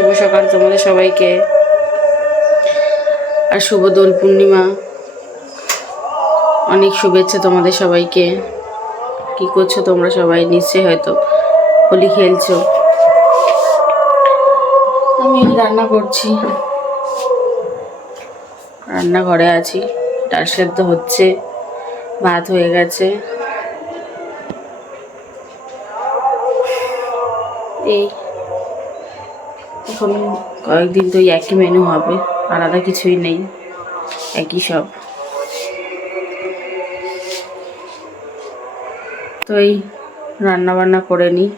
শুভ সকাল তোমাদের সবাইকে, আর শুভ দোল পূর্ণিমা। অনেক শুভেচ্ছা তোমাদের সবাইকে। কি করছো তোমরা সবাই? নিশ্চয়ই হয়তো হোলি খেলছো। আমি রান্না করছি, রান্নাঘরে আছি। ডাল সেদ্ধ হচ্ছে, ভাত হয়ে গেছে। এই এখন কয়েকদিন তো একই মেনু হবে, আলাদা কিছুই নেই, একই সব। তো এই রান্না বান্না করে নিই।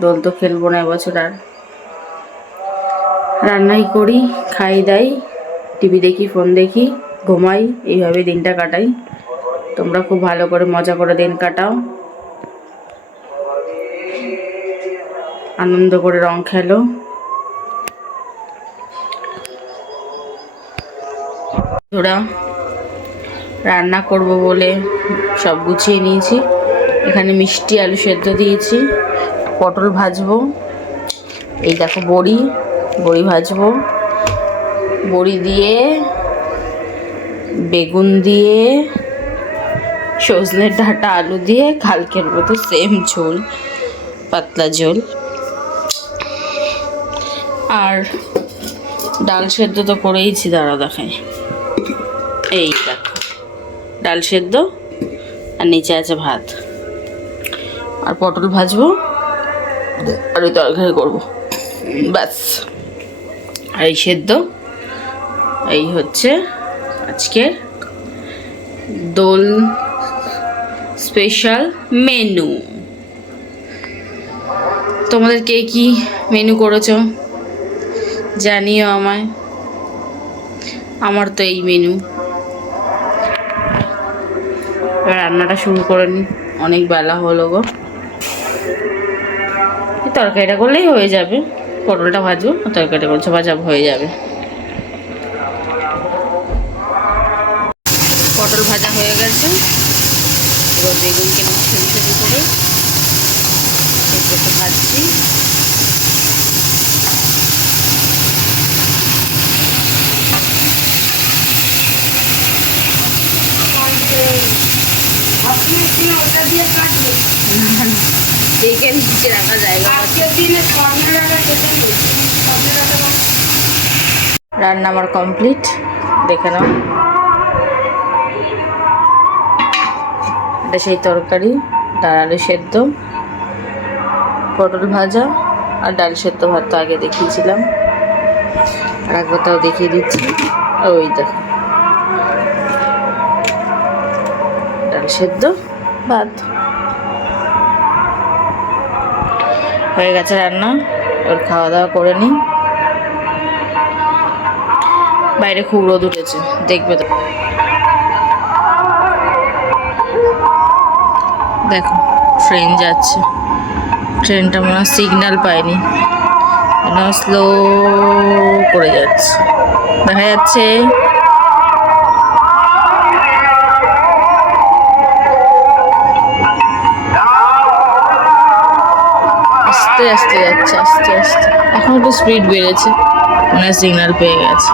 দোল তো খেলবো না এবছর, আর রান্নাই করি, খাই দাই, টিভি দেখি, ফোন দেখি, ঘুমাই, এইভাবে দিনটা কাটাই। তোমরা খুব ভালো করে মজা করে দিন কাটাও, আনন্দ করে রং খেলো। ওরা রান্না করব বলে সব গুছিয়ে নিয়েছি। এখানে মিষ্টি আলু সেদ্ধ দিয়েছি, পটল ভাজবো, এই দেখো বড়ি ভাজবো, বড়ি দিয়ে, বেগুন দিয়ে, সজনের ডাঁটা আলু দিয়ে কালকের মতো সেম ঝোল, পাতলা ঝোল। আর ডাল সেদ্ধ তো করেইছি, দাঁড়া দেখাই। এই দেখো ডাল সেদ্ধ, আর নিচে আছে ভাত, আর পটল ভাজবো, আর ওই তরকারি করবো, ব্যাস। আর এই সেদ্ধ, এই হচ্ছে আজকে দোল স্পেশাল মেনু। তোমাদের কে কি মেনু করেছো জানিও আমায়। আমার তো এই মেনু। রান্নাটা শুরু করে নি, অনেক বেলা হলো গো। তরকারিটা করলেই হয়ে যাবে, পটলটা ভাজবো, তরকারিটা করছে ভাজা হয়ে যাবে। পটল ভাজা হয়ে গেছে, এবার বেগুনকে ছবি ছবি করে সেগুলোকে ভাজছি। দেখে নিচে রাখা জায়গা। রান্না আমার কমপ্লিট, দেখে নাও। এটা সেই তরকারি, ডাল আলু সেদ্ধ, পটল ভাজা, আর ডাল সেদ্ধ ভাত তো আগে দেখিয়েছিলাম, আর একবার তাও দেখিয়ে দিচ্ছি। ওই দেখো ডাল সেদ্ধ ভাত হয়ে গেছে রান্না। ওর খাওয়া দাওয়া করে নিই। বাইরে খুব রোদ উঠেছে, দেখবে তো। দেখো ট্রেন যাচ্ছে, ট্রেনটা মনে হয় সিগন্যাল পায়নি, স্লো করে যাচ্ছে, দেখা যাচ্ছে। আস্তে আস্তে যাচ্ছে, আস্তে আস্তে। এখন একটু স্পিড বেড়েছে, মনে হয় সিগন্যাল পেয়ে গেছে।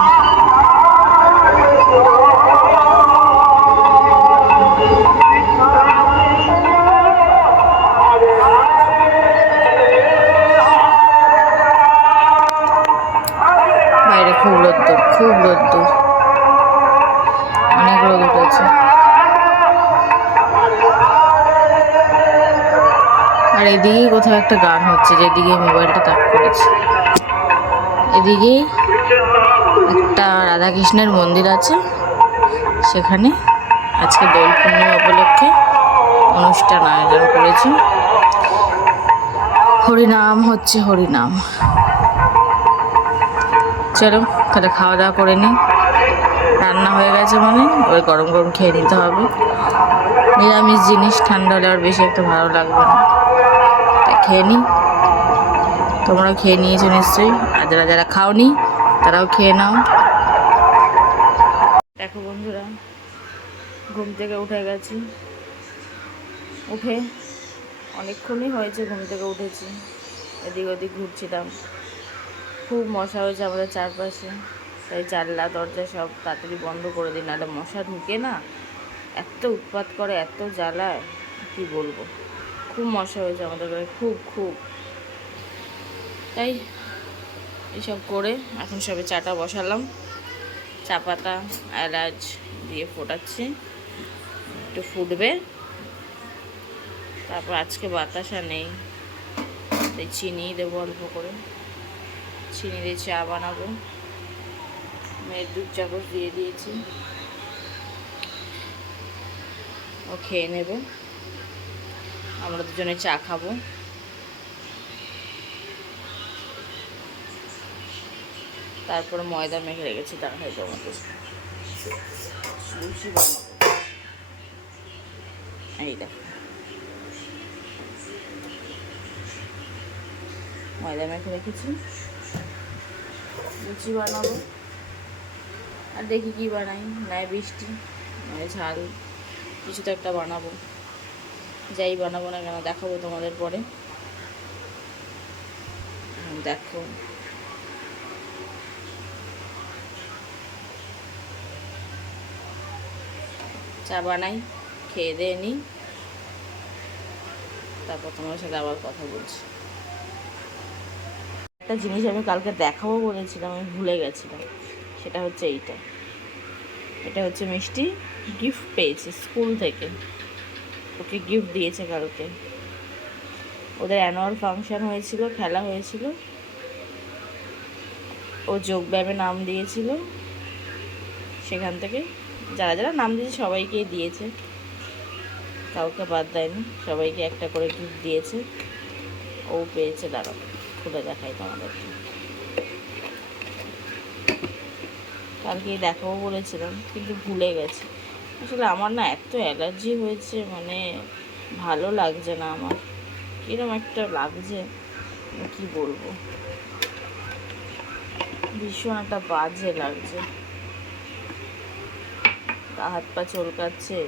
বাইরে খুব রোদ্দুর, খুব রোদ্দুর, অনেক রোদ উঠেছে। আর এদিকেই কোথাও একটা গান হচ্ছে, যেদিকে মোবাইলটা তাক করেছে। এদিকেই একটা রাধাকৃষ্ণের মন্দির আছে, সেখানে আজকে দোল পূর্ণিমা উপলক্ষে অনুষ্ঠান আয়োজন করেছে। হরিনাম হচ্ছে, হরিনাম। চলো তাহলে খাওয়া দাওয়া করে নিই। রান্না হয়ে গেছে মানে ওই গরম গরম খেয়ে নিতে হবে। নিরামিষ জিনিস ঠান্ডা হলে আর বেশি একটা ভালো লাগবে না, তাই খেয়ে নিই। তোমরাও খেয়ে নিয়েছো নিশ্চয়ই, আর যারা যারা খাওনি তারাও খেয়ে নাও। দেখো বন্ধুরা, ঘুম থেকে উঠে গেছি, উঠে অনেকক্ষণই হয়েছে ঘুম থেকে উঠেছি, এদিক ওদিক ঘুরছিলাম। খুব মশা হয়েছে আমাদের চারপাশে, তাই জানলা দরজা সব তাড়াতাড়ি বন্ধ করে দিই, নাহলে মশা ঢুকে না, এত উৎপাত করে, এত জ্বালায় কি বলবো। খুব মশা হয়েছে আমাদের ঘরে, খুব খুব। তাই এসব করে এখন সবে চাটা বসালাম, চা পাতা এলাচ দিয়ে ফোটাচ্ছি, একটু ফুটবে। তারপর আজকে বাতাসা নেই, তাই চিনি দেবো অল্প করে, চিনি দিয়ে চা বানাবো। মেয়ের দুধ চামচ দিয়ে দিয়েছি, ও খেয়ে নেবে, আমরা দুজনে চা খাবো। তারপরে ময়দা মেখে রেখেছি, তার হয়তো আমাদের লুচি বানাবো। এই দেখো ময়দা মেখে রেখেছি, লুচি বানাবো। আর দেখি কি বানাই, নয় বৃষ্টি নয় ঝাল, কিছু তো একটা বানাবো। যাই বানাবো না কেন দেখাবো তোমাদের পরে। দেখো চা বানাই, খেয়ে দিয়ে নিই, তারপর তোমার সাথে আবার কথা বলছি। একটা জিনিস আমি কালকে দেখাবো বলেছিলাম, আমি ভুলে গেছিলাম, সেটা হচ্ছে এইটা। এটা হচ্ছে মিষ্টি গিফট পেয়েছে স্কুল থেকে, ওকে গিফট দিয়েছে কালকে। ওদের অ্যানুয়াল ফাংশন হয়েছিল, খেলা হয়েছিল, ও যোগব্যায়ামে নাম দিয়েছিল, সেখান থেকে যারা যারা নাম দিয়েছে সবাইকেই দিয়েছে, কাউকে বাদ দেয়নি, সবাইকে একটা করে গিফট দিয়েছে। ও পেয়েছে, দাঁড়াও খুলে দেখাই তোমাদেরকে। কালকেই দেখাবো বলেছিলাম কিন্তু ভুলে গেছি। আসলে আমার না এত অ্যালার্জি হয়েছে, মানে ভালো লাগছে না আমার, কিরম একটা লাগছে কি বলবো, ভীষণ একটা বাজে লাগছে, গা হাত পা চলকাচ্ছে,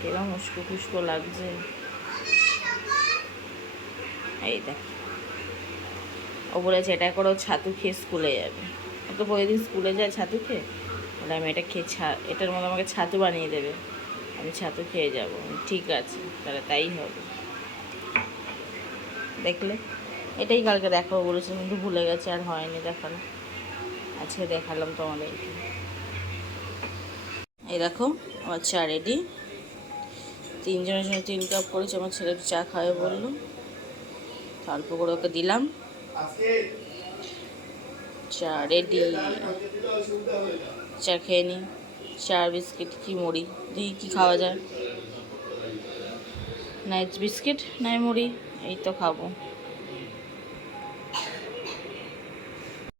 কিরম উস্কো খুস্কো লাগছে। এই দেখ, ও বলেছে এটা করেও ছাতু খেয়ে স্কুলে যাবে, ও তো প্রতিদিন স্কুলে যায় ছাতু খেয়ে, বলে আমি এটা খেয়ে এটার মধ্যে আমাকে ছাতু বানিয়ে দেবে, আমি ছাতু খেয়ে যাবো। ঠিক আছে তাহলে তাই হবে। দেখলে, এটাই কালকে দেখাবো বলেছে কিন্তু ভুলে গেছে, আর হয়নি দেখানো, আজকে দেখালাম তোমাদেরকে। এই দেখো আমার চা রেডি, 3 জনের জন্য 3 কাপ করেছি, আমার ছেলে একটু চা খাবে বললো, অল্প করে ওকে দিলাম। চা রেডি, চা খেয়ে নি, চা বিস্কিট কি মুড়ি দিয়ে কি খাওয়া যায়, নাই বিস্কিট নাই মুড়ি, এই তো খাবো।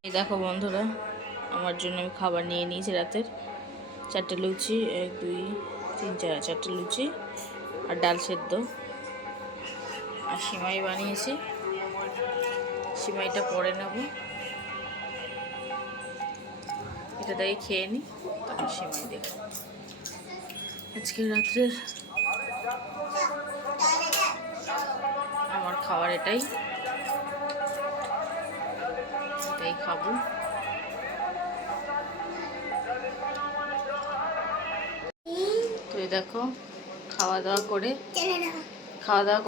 এই দেখো বন্ধুরা, আমার জন্য আমি খাবার নিয়ে নিয়েছি রাতের, 4টে লুচি, 1 2 3 4, 4টে লুচি আর ডাল সেদ্ধ আর সিমাই বানিয়েছি, সিমাইটা পরে নেব, এটা দিয়ে খেয়ে নিই, তারপর সিমাই দেখ। আজকে রাত্রের আমার খাবার এটাই খাবো। তো এই দেখো খাওয়া দাওয়া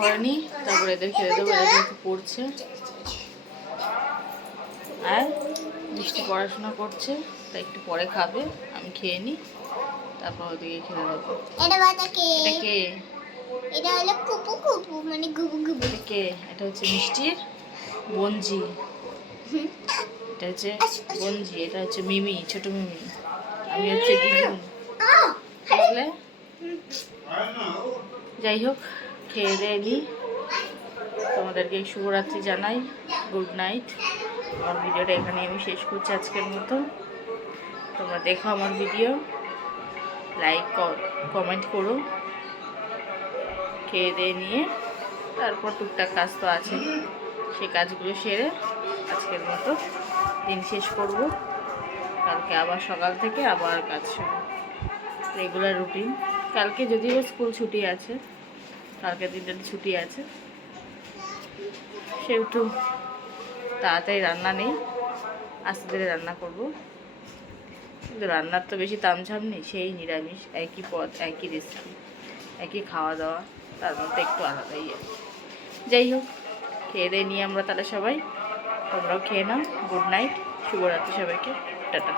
করে নিই, তারপরে এদের খেতে দেবো, এদের একটু পড়ছে, আর মিষ্টি পড়াশোনা করছে, তাই একটু পরে খাবে, আমি খেয়ে নিই, তারপর ওদিকে খেতে দেবো। এটা কে? এটা হলো কুপু কুপু, মানে গুবু গুবু। এটা কে? এটা হচ্ছে মিষ্টির বঞ্জি, এটা হচ্ছে বঞ্জি, এটা হচ্ছে মিমি, ছোট মিমি, আমি হচ্ছে দিদু, বুঝলে? যাই হোক, খেয়ে দিয়ে নিই, তোমাদেরকে শুভরাত্রি জানাই, গুড নাইট। আমার ভিডিওটা এখানে আমি শেষ করছি আজকের মতো। তোমরা দেখো আমার ভিডিও, লাইক কমেন্ট করো, খেয়ে দিয়ে নিয়ে তারপর টুকটাক কাজ তো আছে, সেই কাজগুলো সেরে আজকের মতো দিন শেষ করব। কালকে আবার সকাল থেকে আবার কাজ শুরু, রেগুলার রুটিন। কালকে যদিও স্কুল ছুটি আছে, কালকে দিনটা ছুটি আছে, সেহেতু তাড়াতাড়ি রান্না নেই, আস্তে ধীরে রান্না করব। কিন্তু রান্নার তো বেশি তামঝাম নেই, সেই নিরামিষ, একই পদ, একই রেসিপি, একই খাওয়া দাওয়া, তার মধ্যে একটু আলাদাই আছে। যাই হোক, খেয়ে দিয়ে নিয়ে আমরা তাহলে সবাই, তোমরাও খেয়ে নাও। গুড নাইট, শুভরাত্রি সবাইকে, টাটা।